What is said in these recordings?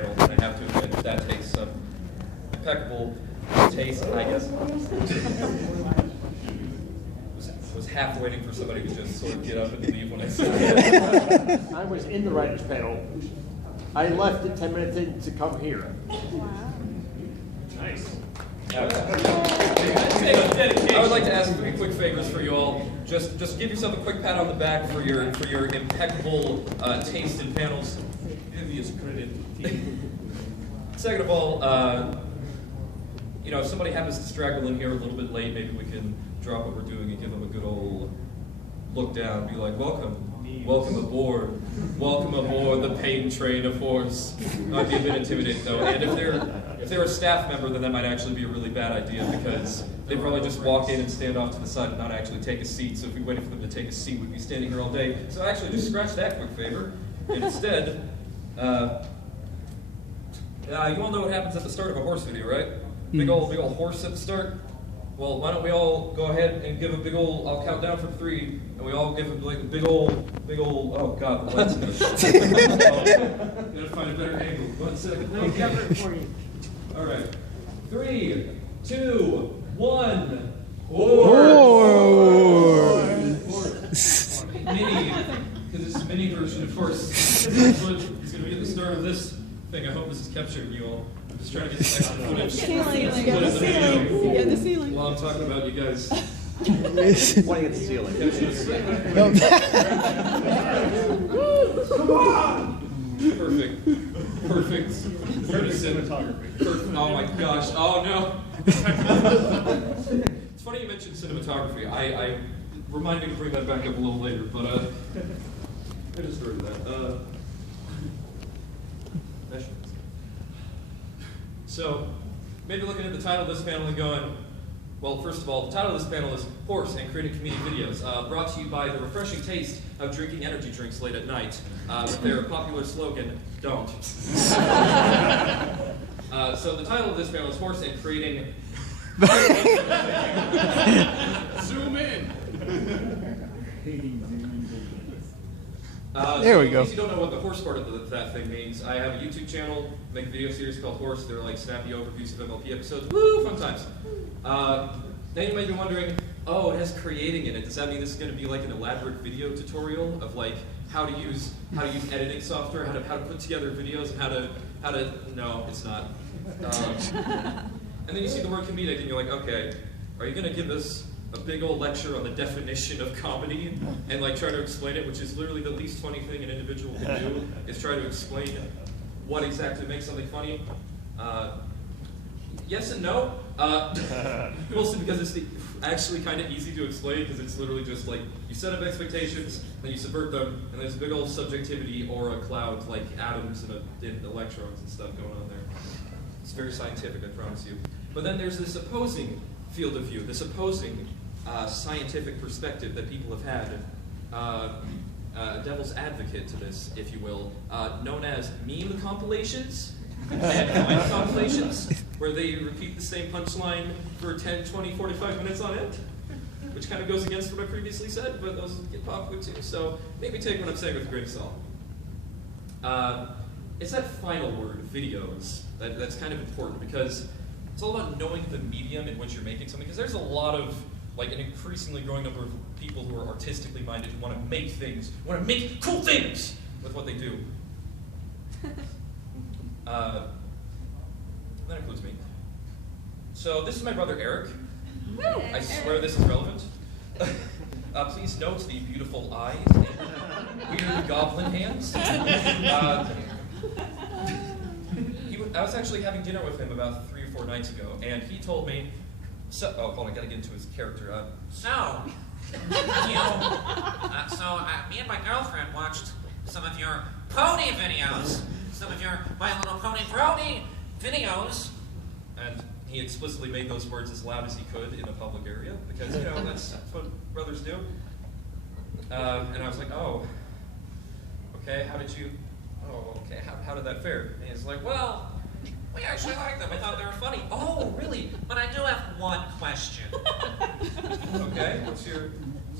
panel, and I have to admit that takes some impeccable taste, I guess. Was half waiting for somebody to just sort of get up and leave when I said it. I was in the writer's panel. I left it 10 minutes in to come here. Nice. I would like to ask 3 quick favors for you all. Just give yourself a quick pat on the back for your impeccable taste in panels. Envious credit. Second of all, if somebody happens to straggle in here a little bit late, maybe we can drop what we're doing and give them a good old look down. Be like, welcome aboard the pain train of horse. I'd be a bit intimidated though, and if they're a staff member, then that might actually be a really bad idea because they probably just walk in and stand off to the side and not actually take a seat. So if we waited for them to take a seat, we'd be standing here all day. So actually, just scratch that quick favor. And instead, you all know what happens at the start of a horse video, right? Big old horse at the start. Well, why don't we all go ahead and give a big old, I'll count down from 3, and we all give a big old, oh God, the light's gonna gotta find a better angle. 1 second. Let me cover it for you. All right. 3, 2, 1. Horse. Mini, because it's a mini version, of course. It's going to be at the start of this thing. I hope this is capturing you all. I'm just trying to get some extra footage. Yeah, the ceiling. While I'm talking about you guys. Pointing at the ceiling. Come on! Perfect. Cinematography. Oh my gosh. Oh no. It's funny you mentioned cinematography. I remind me to bring that back up a little later, but I just heard that. So, maybe looking at the title of this panel and going, well, first of all, the title of this panel is Horse and Creating Comedic Videos, brought to you by the refreshing taste of drinking energy drinks late at night, with their popular slogan, don't. So the title of this panel is Horse and Creating... Zoom in! There we go. In case you don't know what the horse part of that thing means, I have a YouTube channel, make a video series called Horse. They're like snappy overviews of MLP episodes. Woo, fun times. Then you might be wondering, oh, it has creating in it. Does that mean this is going to be like an elaborate video tutorial of like how to use editing software, how to put together videos, and how to? No, it's not. And then you see the word comedic, and you're like, okay, are you going to give us a big old lecture on the definition of comedy and like try to explain it, which is literally the least funny thing an individual can do, is try to explain what exactly makes something funny? Yes and no. Mostly because it's actually kind of easy to explain because it's literally just like you set up expectations, then you subvert them, and there's a big old subjectivity or a cloud like atoms and electrons and stuff going on there. It's very scientific, I promise you. But then there's this opposing field of view, this opposing scientific perspective that people have had, a devil's advocate to this, if you will, known as meme compilations and coin compilations, where they repeat the same punchline for 10, 20, 45 minutes on end, which kind of goes against what I previously said, but those get popular too, so maybe take what I'm saying with a grain of salt. It's that final word, videos, that's kind of important because it's all about knowing the medium in which you're making something, because there's a lot of, like, an increasingly growing number of people who are artistically minded, who want to make things, want to make cool things with what they do. That includes me. So this is my brother Eric. I swear this is relevant. Please note the beautiful eyes and weird goblin hands. I was actually having dinner with him about 3 or 4 nights ago, and he told me, oh, hold on, I gotta get into his character. Me and my girlfriend watched some of your pony videos, some of your My Little Pony Brony videos. And he explicitly made those words as loud as he could in a public area, because, you know, that's what brothers do. And I was like, oh, okay, how did that fare? And he's like, well, we actually liked them. I thought they were funny. Oh, really? But I do have one question. Okay, what's your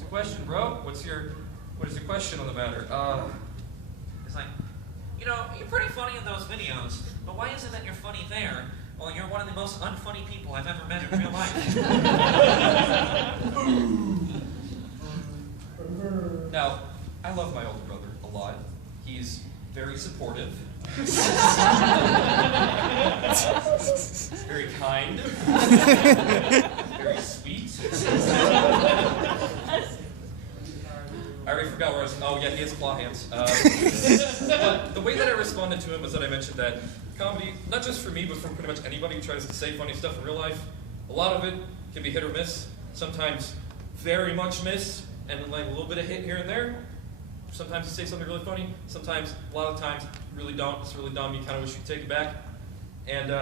question, bro? What is your question on the matter? It's like, you know, you're pretty funny in those videos, but why is it that you're funny there? Well, you're one of the most unfunny people I've ever met in real life. Now, I love my older brother a lot. He's very supportive. Very kind. Very sweet. I already forgot where I was. Oh, yeah, he has claw hands. But the way that I responded to him was that I mentioned that comedy, not just for me, but from pretty much anybody who tries to say funny stuff in real life, a lot of it can be hit or miss. Sometimes very much miss, and like a little bit of hit here and there. Sometimes you say something really funny. Sometimes, a lot of times, you really don't. It's really dumb. You kind of wish you could take it back. And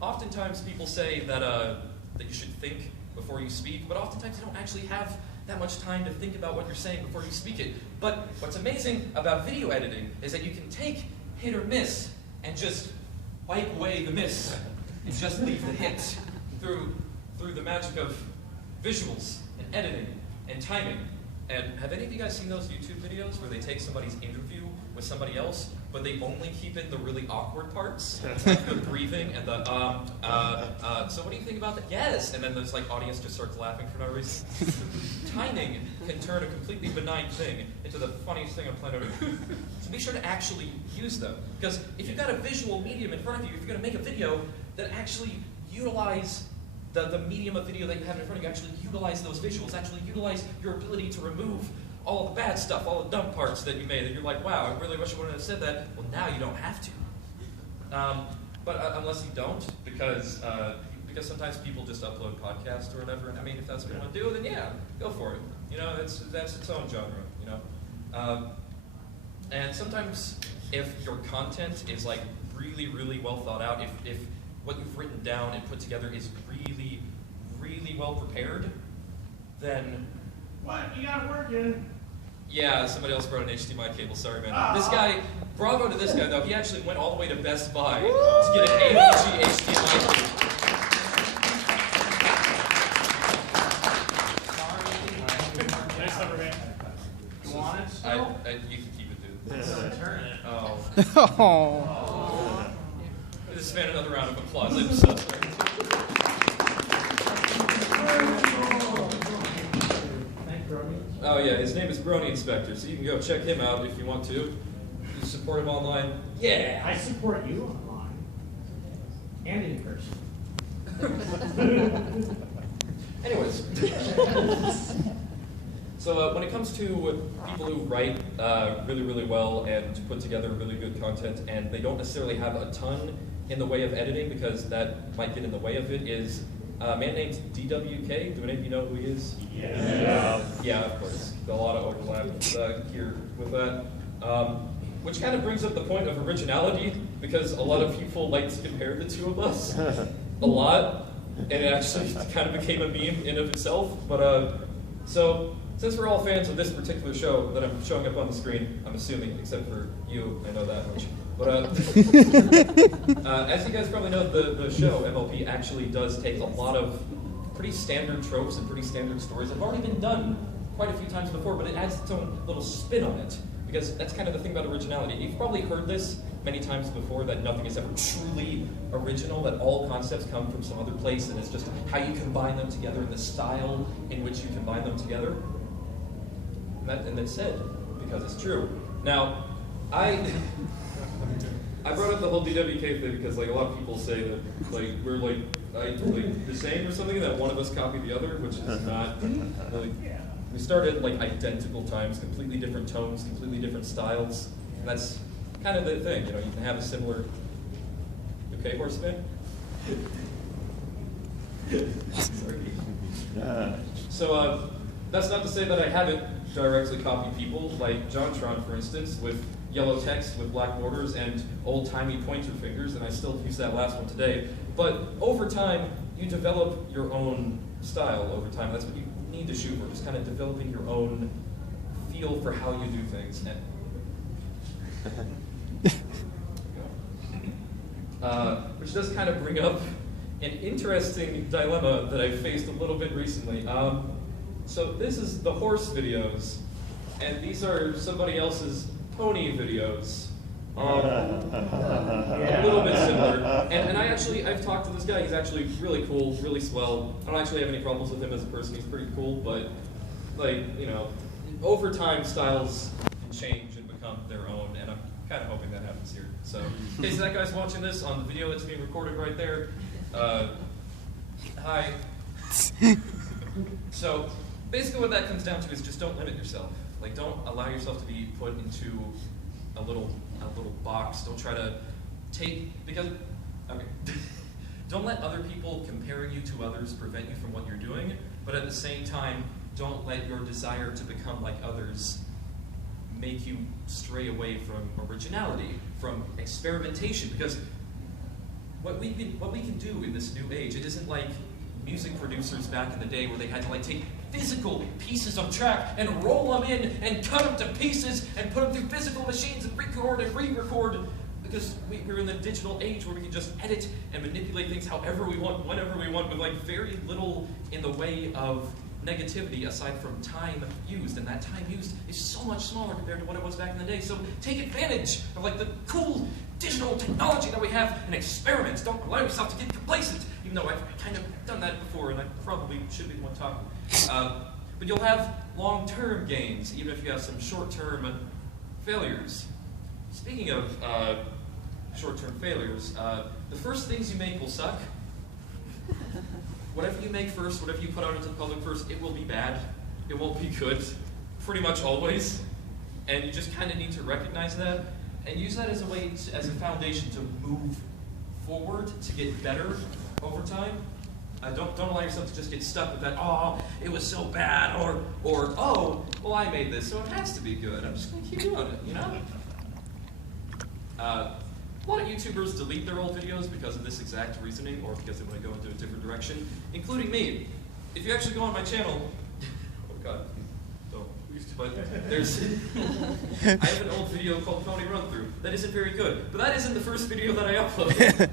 oftentimes people say that that you should think before you speak, but oftentimes you don't actually have that much time to think about what you're saying before you speak it. But what's amazing about video editing is that you can take hit or miss and just wipe away the miss and just leave the hit through the magic of visuals and editing and timing. And have any of you guys seen those YouTube videos where they take somebody's interview with somebody else, but they only keep in the really awkward parts, like the breathing and the so what do you think about that? Yes, and then there's like audience just starts laughing for no reason. Timing can turn a completely benign thing into the funniest thing on planet Earth. So be sure to actually use them, because if you've got a visual medium in front of you, if you're going to make a video that actually utilize the medium of video that you have in front of you, actually utilize those visuals, actually utilize your ability to remove all the bad stuff, all the dumb parts that you made, that you're like, wow, I really wish I wouldn't have said that. Well, now you don't have to. But unless you don't, because sometimes people just upload podcasts or whatever, and I mean, if that's what you want to do, then yeah, go for it. You know, that's its own genre, you know? And sometimes if your content is like really, really well thought out, if what you've written down and put together is really, really well prepared, then... What? You got it working? Yeah, somebody else brought an HDMI cable, sorry man. This guy, bravo to this guy though, he actually went all the way to Best Buy to get an AVG HDMI cable. Nice number, man. You want it still? You can keep it, dude. Turn it. Oh. Oh. This man another round of applause. I'm so sorry. Oh yeah, his name is Brony Inspector, so you can go check him out if you want to. You support him online. Yeah! I support you online. And in person. Anyways. So when it comes to people who write really, really well and put together really good content, and they don't necessarily have a ton in the way of editing, because that might get in the way of it, is a man named DWK. Do any of you know who he is? Yeah, of course. A lot of overlap here with that. Which kind of brings up the point of originality, because a lot of people like to compare the two of us a lot, and it actually kind of became a meme in of itself. But so since we're all fans of this particular show that I'm showing up on the screen, I'm assuming, except for you, I know that much. But as you guys probably know, the show MLP actually does take a lot of pretty standard tropes and pretty standard stories that have already been done quite a few times before, but it adds its own little spin on it, because that's kind of the thing about originality. You've probably heard this many times before, that nothing is ever truly original, that all concepts come from some other place, and it's just how you combine them together and the style in which you combine them together. And that's said, because it's true. Now, I brought up the whole DWK thing because like a lot of people say that like we're like the same or something, that one of us copied the other, which is not really. We started at like identical times, completely different tones, completely different styles, and that's kind of the thing. You know, you can have a similar. Okay, horseman. Sorry. So that's not to say that I haven't directly copied people, like JonTron, for instance, with yellow text with black borders and old-timey pointer fingers, and I still use that last one today. But over time, you develop your own style over time. That's what you need to shoot for, just kind of developing your own feel for how you do things. Which does kind of bring up an interesting dilemma that I faced a little bit recently. So this is the horse videos, and these are somebody else's pony videos. A little bit similar. And I've talked to this guy. He's actually really cool, really swell. I don't actually have any problems with him as a person. He's pretty cool, but over time, styles can change and become their own, and I'm kind of hoping that happens here. So, in case that guy's watching this on the video that's being recorded right there, hi. So, basically what that comes down to is just don't limit yourself. Like, don't allow yourself to be put into a little box. Don't try to don't let other people comparing you to others prevent you from what you're doing, but at the same time, don't let your desire to become like others make you stray away from originality, from experimentation, because what we can do in this new age, it isn't like music producers back in the day where they had to take physical pieces of track and roll them in and cut them to pieces and put them through physical machines and record and re-record, because we're in the digital age where we can just edit and manipulate things however we want, whenever we want, with very little in the way of negativity aside from time used, and that time used is so much smaller compared to what it was back in the day. So take advantage of the cool digital technology that we have and experiment. Don't allow yourself to get complacent, even though I've kind of done that before and I probably should be the one talking. But you'll have long-term gains, even if you have some short-term failures. Speaking of short-term failures, the first things you make will suck. Whatever you make first, whatever you put out into the public first, it will be bad. It won't be good, pretty much always. And you just kind of need to recognize that and use that as a way, as a foundation to move forward, to get better over time. Don't allow yourself to just get stuck with that, oh, it was so bad, or oh, well, I made this, so it has to be good. I'm just going to keep doing it, you know? A lot of YouTubers delete their old videos because of this exact reasoning, or because they want to go into a different direction, including me. If you actually go on my channel, oh god, don't. But there's, I have an old video called Pony Run Through that isn't very good, but that isn't the first video that I uploaded.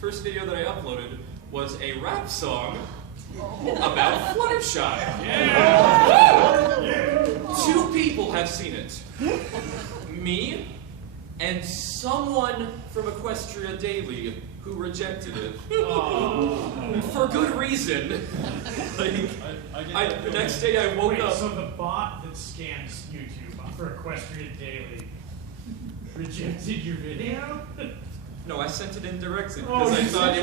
First video that I uploaded was a rap song about Fluttershy. Yeah. 2 people have seen it. Me and someone from Equestria Daily who rejected it. For good reason. The next day I woke up. So the bot that scans YouTube for Equestria Daily rejected your video? No, I sent it in directly because I thought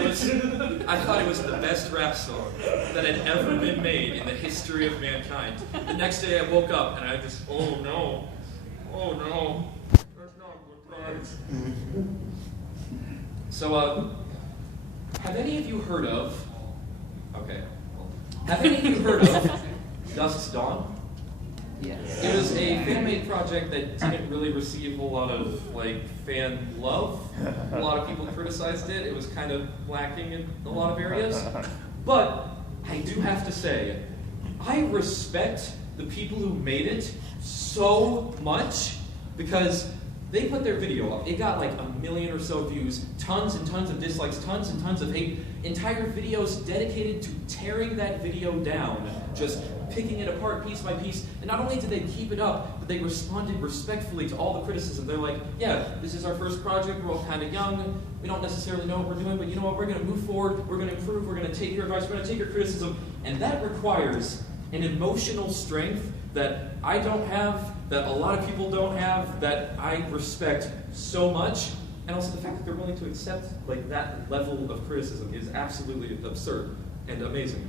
it was the best rap song that had ever been made in the history of mankind. The next day I woke up and I just, oh no, that's not good. So, have any of you heard of? Okay, have any of you heard of Dusk's Dawn? Yes. It was a fan-made project that didn't really receive a lot of fan love. A lot of people criticized it. It was kind of lacking in a lot of areas. But I do have to say, I respect the people who made it so much because they put their video up. It got 1 million or so views, tons and tons of dislikes, tons and tons of hate. Entire videos dedicated to tearing that video down, just picking it apart piece by piece. And not only did they keep it up, but they responded respectfully to all the criticism. They're like, yeah, this is our first project, we're all kind of young, we don't necessarily know what we're doing, but you know what, we're going to move forward, we're going to improve, we're going to take your advice, we're going to take your criticism. And that requires an emotional strength that I don't have, that a lot of people don't have, that I respect so much. And also the fact that they're willing to accept that level of criticism is absolutely absurd and amazing.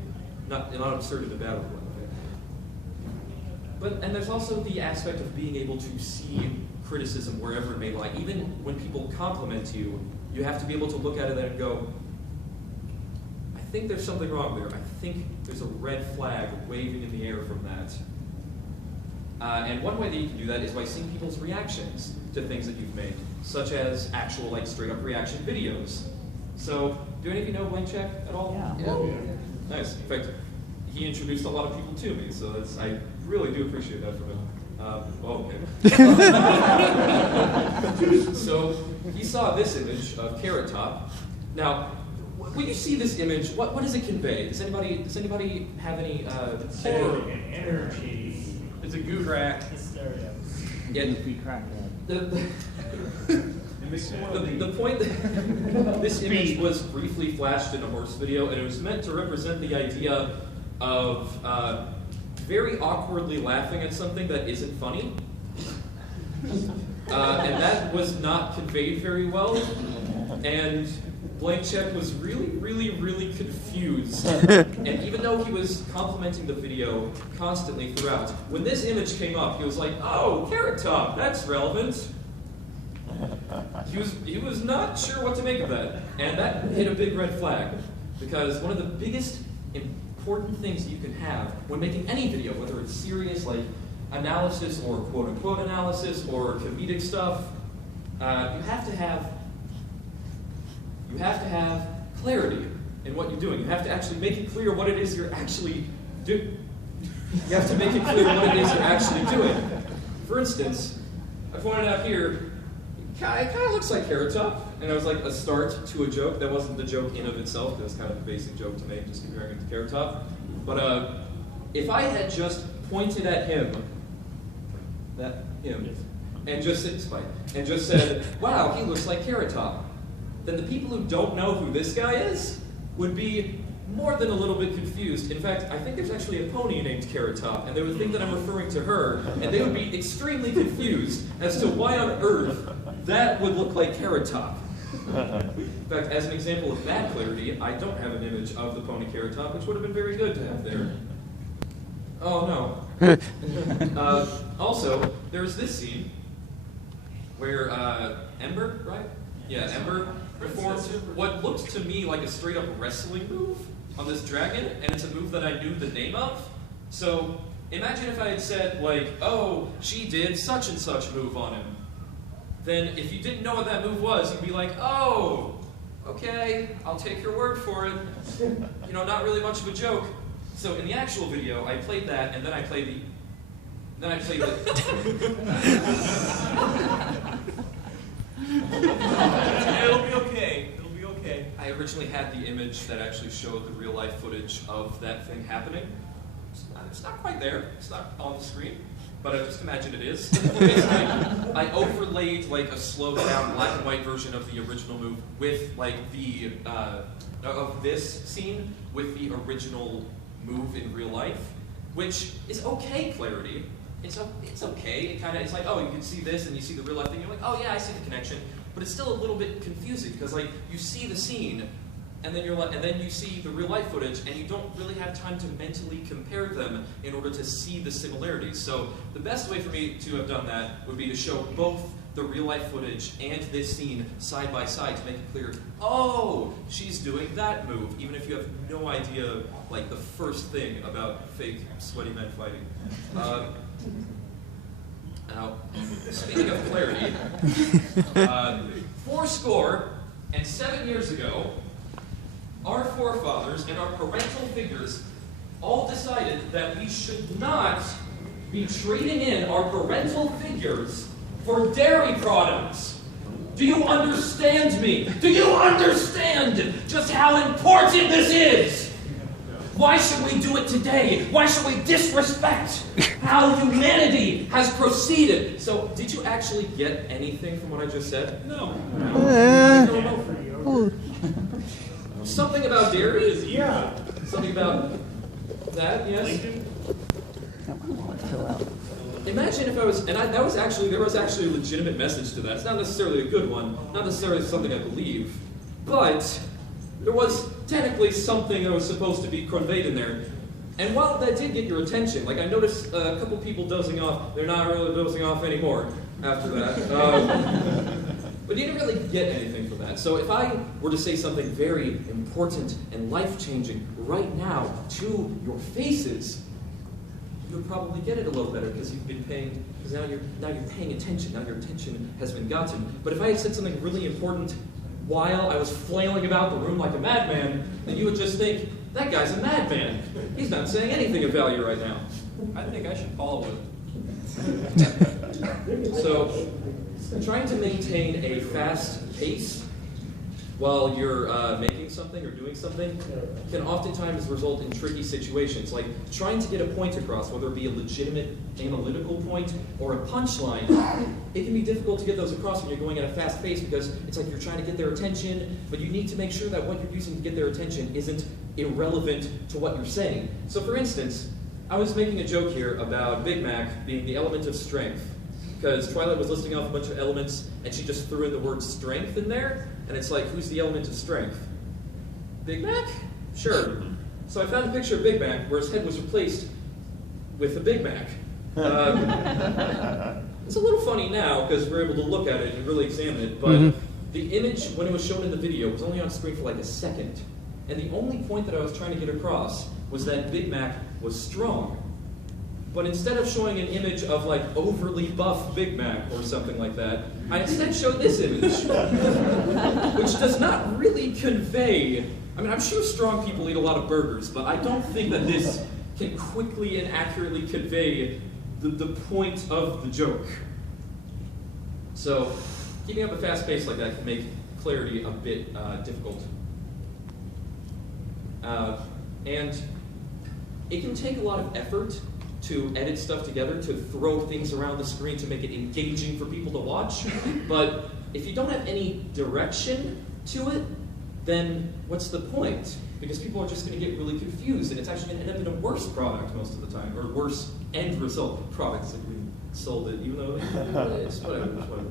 Not absurd in a bad way. And there's also the aspect of being able to see criticism wherever it may lie. Even when people compliment you, you have to be able to look at it and go, I think there's something wrong there. I think there's a red flag waving in the air from that. And one way that you can do that is by seeing people's reactions to things that you've made, such as actual straight-up reaction videos. So, do any of you know Blank Check at all? Yeah. Nice. In fact, he introduced a lot of people to me, so I really do appreciate that from him. Okay. So, he saw this image of Carrot Top. Now, when you see this image, what does it convey? Does anybody have any Energy. It's a goo rat. Hysteria. Yeah, Goofy crackhead. the point that this image was briefly flashed in a horse video, and it was meant to represent the idea of very awkwardly laughing at something that isn't funny. And that was not conveyed very well, and Blank Check was really confused. And even though he was complimenting the video constantly throughout, when this image came up, he was like, "Oh, Carrot Top, that's relevant." He was not sure what to make of that, and that hit a big red flag, because one of the biggest important things you can have when making any video, whether it's serious like analysis or quote-unquote analysis or comedic stuff, you have to have clarity in what you're doing. You have to actually make it clear what it is you're actually doing. You have to make it clear what it is you're actually doing. For instance, I pointed out here, it kind of looks like Carrot Top, and it was like a start to a joke. That wasn't the joke in of itself. That was kind of a basic joke to make, just comparing it to Carrot Top. But if I had just pointed at him, and just said, "Wow, he looks like Carrot Top," then the people who don't know who this guy is would be more than a little bit confused. In fact, I think there's actually a pony named Carrot Top, and they would think that I'm referring to her, and they would be extremely confused as to why on earth that would look like Carrot Top. In fact, as an example of that clarity, I don't have an image of the pony Carrot Top, which would have been very good to have there. Oh no. Also, there's this scene where Ember, right? Yeah, Ember performed what looked to me like a straight up wrestling move on this dragon, and it's a move that I knew the name of. So imagine if I had said like, "Oh, she did such and such move on him." Then if you didn't know what that move was, you'd be like, "Oh, okay, I'll take your word for it." You know, not really much of a joke. So in the actual video, I played that, and then I played the... It'll be okay. It'll be okay. I originally had the image that actually showed the real life footage of that thing happening. It's not quite there. It's not on the screen, but I just imagine it is. Basically, I overlaid like a slowed down black and white version of the original move with like the of this scene with the original move in real life, which is okay clarity. It's okay. It's like, oh, you can see this and you see the real life thing. You're like, oh yeah, I see the connection. But it's still a little bit confusing because like you see the scene, and then you see the real life footage, and you don't really have time to mentally compare them in order to see the similarities. So the best way for me to have done that would be to show both the real life footage and this scene side by side to make it clear, oh, she's doing that move, even if you have no idea like the first thing about fake sweaty men fighting. Now, speaking of clarity, 407 years ago, our forefathers and our parental figures all decided that we should not be trading in our parental figures for dairy products. Do you understand me? Do you understand just how important this is? Why should we do it today? Why should we disrespect how humanity has proceeded? So, did you actually get anything from what I just said? No. Something about dairy? Yeah. Something about that, yes? Imagine if I was, and there was actually a legitimate message to that. It's not necessarily a good one, not necessarily something I believe, but there was technically something that was supposed to be conveyed in there. And while that did get your attention, like I noticed a couple people dozing off, they're not really dozing off anymore after that. But you didn't really get anything from that. So if I were to say something very important and life-changing right now to your faces, you would probably get it a little better because you've been paying, because now you're paying attention, now your attention has been gotten. But if I had said something really important while I was flailing about the room like a madman, then you would just think, that guy's a madman. He's not saying anything of value right now. I think I should follow him. So, trying to maintain a fast pace while you're making something or doing something can oftentimes result in tricky situations, like trying to get a point across, whether it be a legitimate analytical point or a punchline. It can be difficult to get those across when you're going at a fast pace because it's like you're trying to get their attention, but you need to make sure that what you're using to get their attention isn't irrelevant to what you're saying. So for instance, I was making a joke here about Big Mac being the element of strength, because Twilight was listing off a bunch of elements and she just threw in the word strength in there, and it's like, who's the element of strength? Big Mac? Sure. So I found a picture of Big Mac where his head was replaced with a Big Mac. It's a little funny now because we're able to look at it and really examine it, but the image, when it was shown in the video, was only on screen for like a second. And the only point that I was trying to get across was that Big Mac was strong. But instead of showing an image of like overly buff Big Mac or something like that, I instead showed this image, which does not really convey, I mean, I'm sure strong people eat a lot of burgers, but I don't think that this can quickly and accurately convey the point of the joke. So, keeping up a fast pace like that can make clarity a bit difficult. And it can take a lot of effort to edit stuff together, to throw things around the screen to make it engaging for people to watch. But if you don't have any direction to it, then what's the point? Because people are just going to get really confused, and it's actually going to end up in a worse product most of the time, or worse end result. Products like we sold it, even though it's whatever.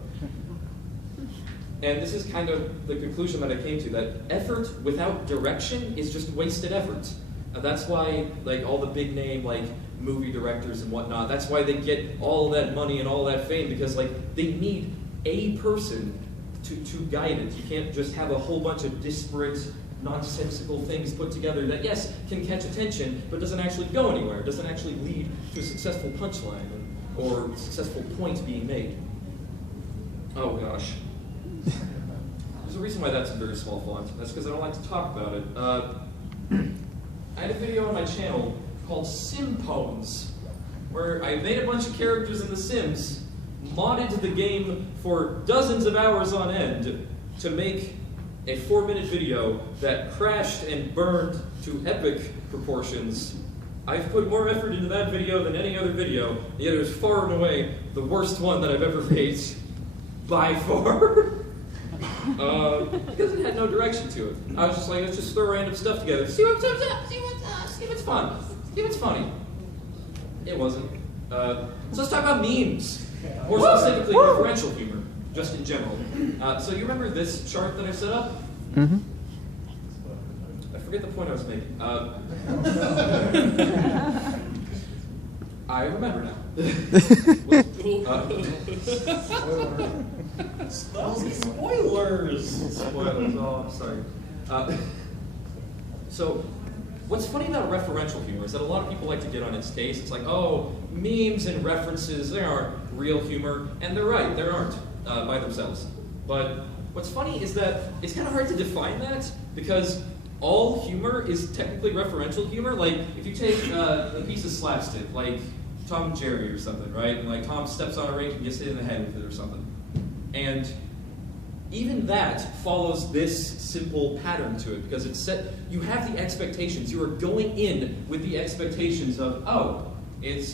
And this is kind of the conclusion that I came to, that effort without direction is just wasted effort. That's why, like, all the big name, like, movie directors and whatnot, that's why they get all that money and all that fame, because, like, they need a person to guide it. You can't just have a whole bunch of disparate, nonsensical things put together that, yes, can catch attention, but doesn't actually go anywhere, doesn't actually lead to a successful punchline or successful point being made. Oh, gosh. There's a reason why that's in very small font. That's because I don't like to talk about it. I had a video on my channel called Simpones, where I made a bunch of characters in The Sims, modded the game for dozens of hours on end to make a 4-minute video that crashed and burned to epic proportions. I've put more effort into that video than any other video, yet it is far and away the worst one that I've ever made, by far. Because it had no direction to it. I was just like, let's just throw random stuff together. See what's fun. See what's funny. It wasn't. So let's talk about memes. More specifically, referential humor, just in general. So you remember this chart that I set up? Mm-hmm. I forget the point I was making. I remember now. Spoilers! Spoilers, oh, I'm sorry. So, what's funny about referential humor is that a lot of people like to get on its case. It's like, oh, memes and references, they aren't real humor. And they're right, they aren't by themselves. But what's funny is that it's kind of hard to define that, because all humor is technically referential humor. Like, if you take a piece of slapstick, like Tom and Jerry or something, right? And like Tom steps on a rake and gets hit in the head with it or something. And even that follows this simple pattern to it, because it's set, you have the expectations. You are going in with the expectations of, oh, it's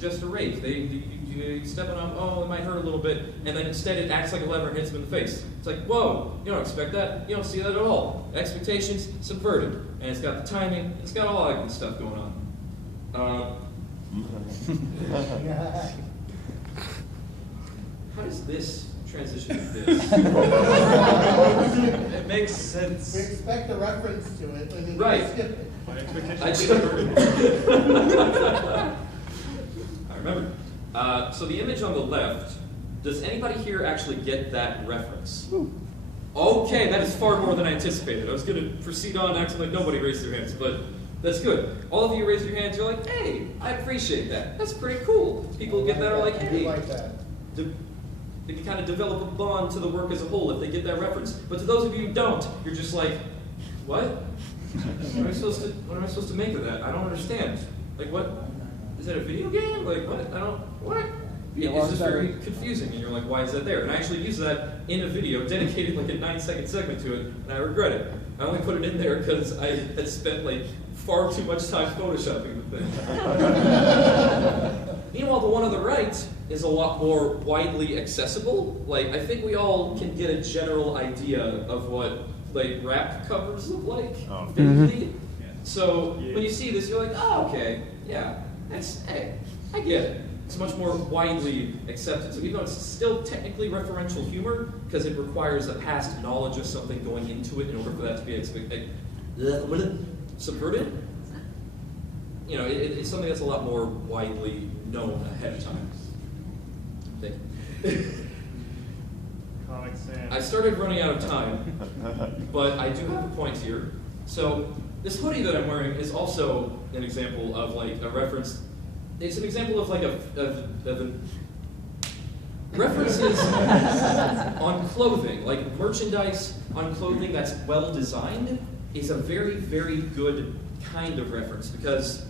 just a rake. You step on them, oh, it might hurt a little bit, and then instead it acts like a lever and hits him in the face. It's like, whoa, you don't expect that. You don't see that at all. Expectations subverted. And it's got the timing, it's got all that good stuff going on. How does this transition to this? It makes sense. We expect a reference to it, and then Right. we skip it. My I expectations. remember. So the image on the left, does anybody here actually get that reference? Okay, that is far more than I anticipated. I was going to proceed on acting like nobody raised their hands, but that's good. All of you raise your hands, you're like, hey, I appreciate that. That's pretty cool. People who get that are like, I hey. do like that. They can kind of develop a bond to the work as a whole if they get that reference. But to those of you who don't, you're just like, what? What am I supposed to make of that? I don't understand. Like, what? Is that a video game? Like, what? What? It's just very confusing, and you're like, why is that there? And I actually used that in a video, dedicated like a 9-second segment to it, and I regret it. I only put it in there because I had spent like far too much time photoshopping the thing. Meanwhile, the one on the right is a lot more widely accessible. Like, I think we all can get a general idea of what like rap covers look like, vaguely. So when you see this, you're like, oh, okay, yeah, hey, I get it. It's much more widely accepted. So even though it's still technically referential humor, because it requires a past knowledge of something going into it in order for that to be subverted, you know, it's something that's a lot more widely known ahead of time. Comic Sans. I started running out of time, but I do have a point here. So this hoodie that I'm wearing is also an example of like a reference. It's an example of like references on clothing, like merchandise on clothing that's well designed is a very, very good kind of reference because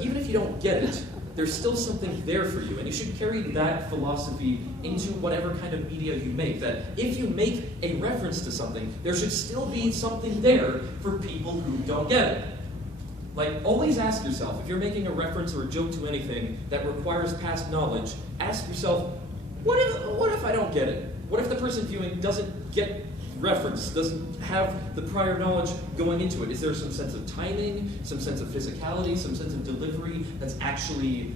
even if you don't get it, there's still something there for you, and you should carry that philosophy into whatever kind of media you make, that if you make a reference to something, there should still be something there for people who don't get it. Like, always ask yourself, if you're making a reference or a joke to anything that requires past knowledge, ask yourself, what if I don't get it? What if the person viewing doesn't get reference, doesn't have the prior knowledge going into it? Is there some sense of timing, some sense of physicality, some sense of delivery that's actually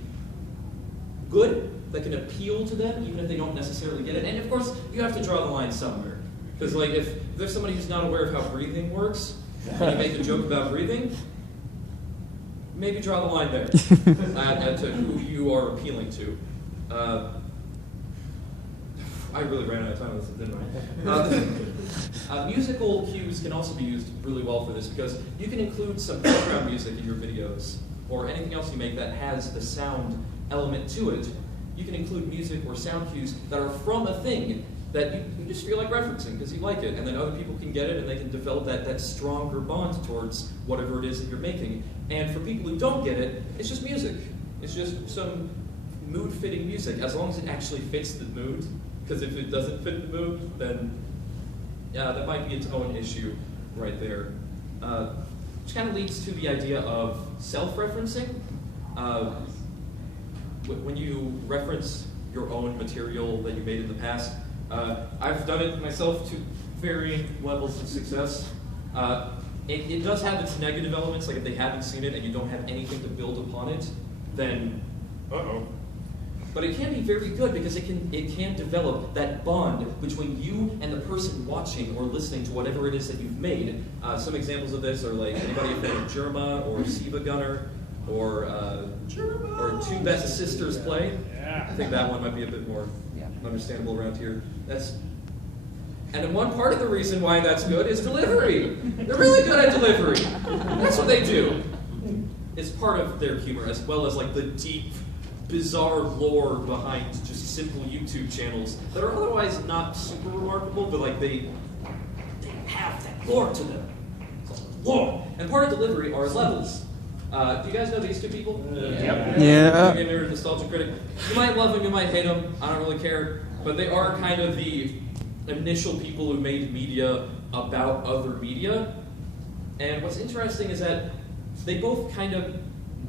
good, that can appeal to them, even if they don't necessarily get it? And of course, you have to draw the line somewhere. Because like, if there's somebody who's not aware of how breathing works, and you make a joke about breathing, maybe draw the line there, to who you are appealing to. I really ran out of time on this, didn't I? Musical cues can also be used really well for this because you can include some background music in your videos or anything else you make that has the sound element to it. You can include music or sound cues that are from a thing that you just feel like referencing because you like it, and then other people can get it and they can develop that stronger bond towards whatever it is that you're making. And for people who don't get it, it's just music. It's just some mood-fitting music, as long as it actually fits the mood. Because if it doesn't fit the mood, then yeah, that might be its own issue right there. Which kind of leads to the idea of self-referencing. When you reference your own material that you made in the past, I've done it myself to varying levels of success. It does have its negative elements, like if they haven't seen it and you don't have anything to build upon it, then uh-oh. But it can be very good because it can develop that bond between you and the person watching or listening to whatever it is that you've made. Some examples of this are like anybody a fan of Germa or Siva Gunner or Two Best Sisters Play. I think that one might be a bit more understandable around here. And then one part of the reason why that's good is delivery. They're really good at delivery. That's what they do. It's part of their humor, as well as like the deep, bizarre lore behind just simple YouTube channels that are otherwise not super remarkable, but like they have that lore to them. It's lore. And part of delivery are levels. Do you guys know these two people? Yeah. Gamer, Nostalgia Critic. You might love them, you might hate them. I don't really care. But they are kind of the initial people who made media about other media. And what's interesting is that they both kind of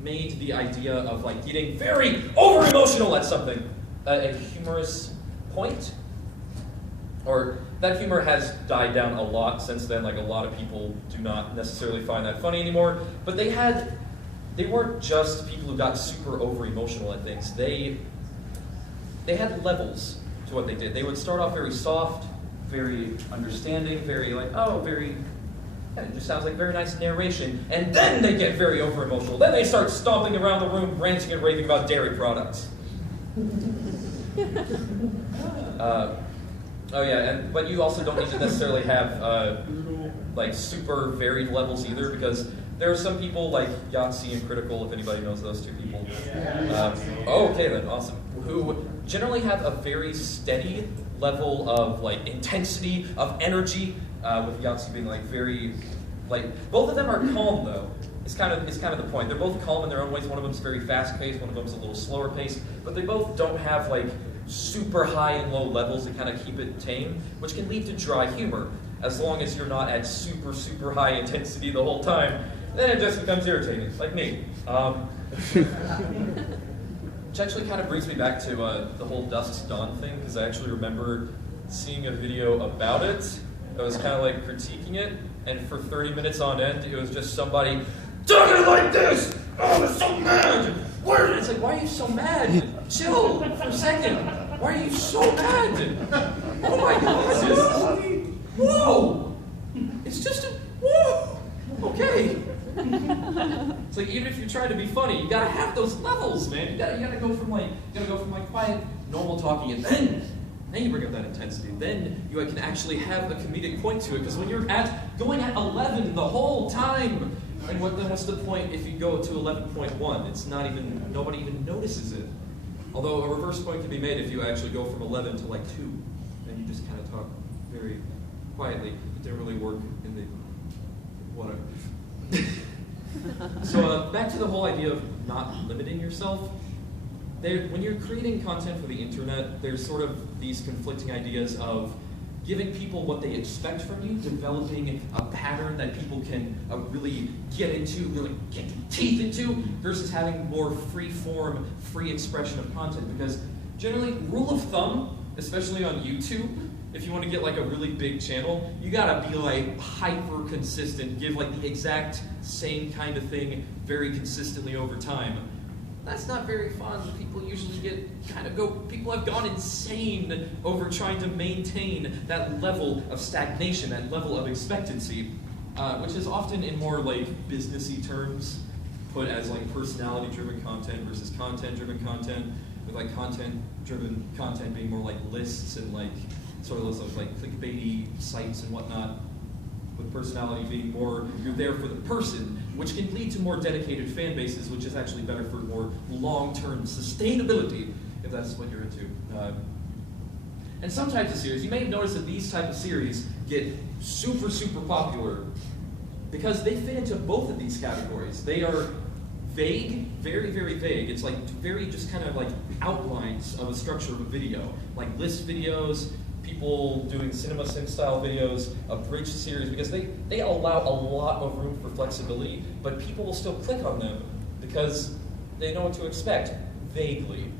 made the idea of like getting very over-emotional at something a humorous point. Or that humor has died down a lot since then. Like a lot of people do not necessarily find that funny anymore. But they weren't just people who got super over-emotional at things. They had levels to what they did. They would start off very soft, very understanding, very like, oh, very, yeah, it just sounds like very nice narration. And then they get very over-emotional. Then they start stomping around the room, ranting and raving about dairy products. Oh yeah, but you also don't need to necessarily have like super varied levels either, because there are some people like Yahtzee and Critical, if anybody knows those two people. Okay then, awesome. Who generally have a very steady level of like intensity, of energy, with Yahtzee being like very Like, both of them are calm though. It's kind of the point. They're both calm in their own ways. One of them's very fast-paced, one of them's a little slower paced, but they both don't have like super high and low levels that kind of keep it tame, which can lead to dry humor. As long as you're not at super, super high intensity the whole time, then it just becomes irritating, like me. Which actually kind of brings me back to the whole Dusk's Dawn thing, because I actually remember seeing a video about it. I was kind of like critiquing it, and for 30 minutes on end, it was just somebody talking like this. Oh, I'm so mad. It's like, why are you so mad? Chill for a second. Why are you so mad? Oh my God. Whoa. It's just a whoa. Okay. It's like, even if you're trying to be funny, you gotta have those levels, man. You gotta go from like quiet, normal talking, and then you bring up that intensity. Then you can actually have a comedic point to it. Because when you're going at 11 the whole time, and then what's the point if you go to 11.1? It's not even, nobody even notices it. Although a reverse point can be made if you actually go from 11 to like 2, and you just kind of talk very quietly. It didn't really work in the whatever. So back to the whole idea of not limiting yourself. When you're creating content for the internet, there's sort of these conflicting ideas of giving people what they expect from you, developing a pattern that people can really get into, really get their teeth into, versus having more free-form, free expression of content. Because generally, rule of thumb, especially on YouTube, if you want to get like a really big channel, you gotta be like hyper consistent, give like the exact same kind of thing very consistently over time. That's not very fun. People usually people have gone insane over trying to maintain that level of stagnation, that level of expectancy, which is often in more like businessy terms put as like personality-driven content versus content-driven content, with like content-driven content being more like lists and like sort of lists of like clickbaity sites and whatnot, with personality being more, you're there for the person, which can lead to more dedicated fan bases, which is actually better for more long-term sustainability, if that's what you're into. And some types of series, you may have noticed that these type of series get super, super popular because they fit into both of these categories. They are vague, very, very vague. It's like very just kind of like outlines of a structure of a video, like list videos, people doing CinemaSync style videos, abridged series, because they allow a lot of room for flexibility, but people will still click on them because they know what to expect, vaguely.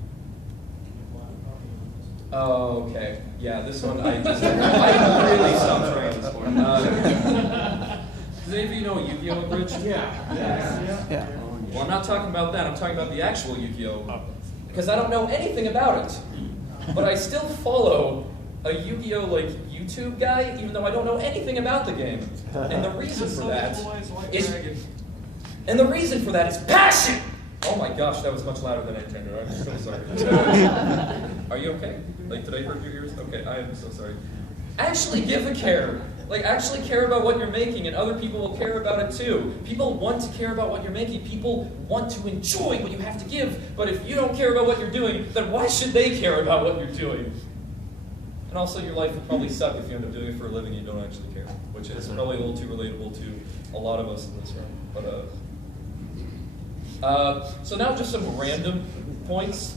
Oh, okay. Yeah, this one I really stopped trying this one. Does any of you know Yu-Gi-Oh! Abridged? Yeah. Well, I'm not talking about that. I'm talking about the actual Yu-Gi-Oh! Because I don't know anything about it, but I still follow a Yu-Gi-Oh! Like YouTube guy, even though I don't know anything about the game. And the reason for that is passion! Oh my gosh, that was much louder than I intended. I'm so sorry. Are you okay? Like, did I hurt your ears? Okay, I am so sorry. Actually give a care. Like, actually care about what you're making, and other people will care about it too. People want to care about what you're making. People want to enjoy what you have to give. But if you don't care about what you're doing, then why should they care about what you're doing? And also, your life will probably suck if you end up doing it for a living and you don't actually care, which is probably a little too relatable to a lot of us in this room. But so now just some random points.